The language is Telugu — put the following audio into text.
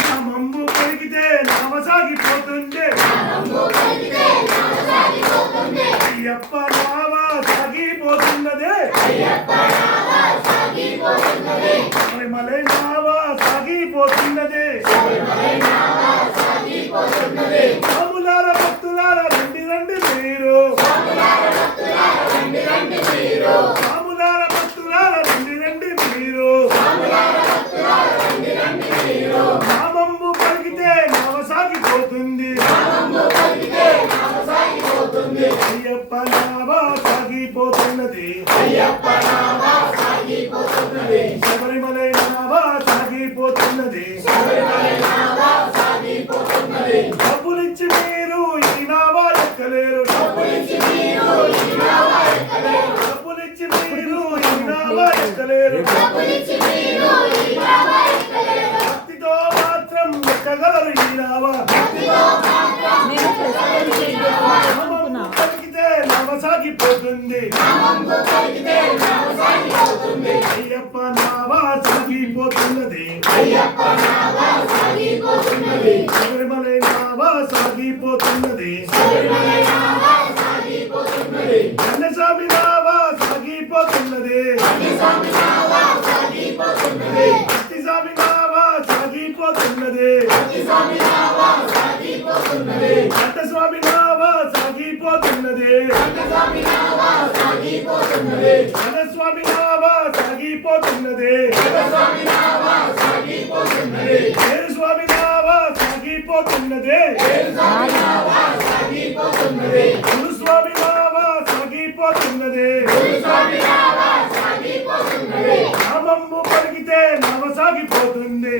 నామంబు పలికితే నామ సాగిపోతుండే అయ్యప్ప నామ సాగిపోతున్నదే శబరిమలై నామ సాగిపోతున్నదే రాములార భక్తులార రండి రండి మీరు రాములార భక్తులార రండి రండి మీరు నామంబు పలికితే నామ సాగిపోతుంది అయ్యప్ప నామ సాగిపోతున్నది శబరిమలై నామ సాగిపోతున్నది డబ్బులిచ్చి మీరు ఈ నామ ఎక్కలేరు డబ్బులిచ్చి మీరు ఈ నామ ఎక్కలేరు భక్తితో మాత్రం ఎక్కగలరు ఈ నామ పలికితే నామ సాగిపోతుంది అయ్యప్ప నామ సాగిపోతున్నది శబరిమలై నామ సాగిపోతున్నది కన్నస్వామి నామ సాగిపోతున్నది భక్తిస్వామి నామ సాగిపోతున్నది కన్నస్వామి నామ సాగిపోతున్నది కన్నస్వామి నామ సాగిపోతున్నది స్వామి నామ సాగిపోతున్నది గురుస్వామి నామ సాగిపోతున్నది నామంబు పలికితే నామ సాగిపోతుంది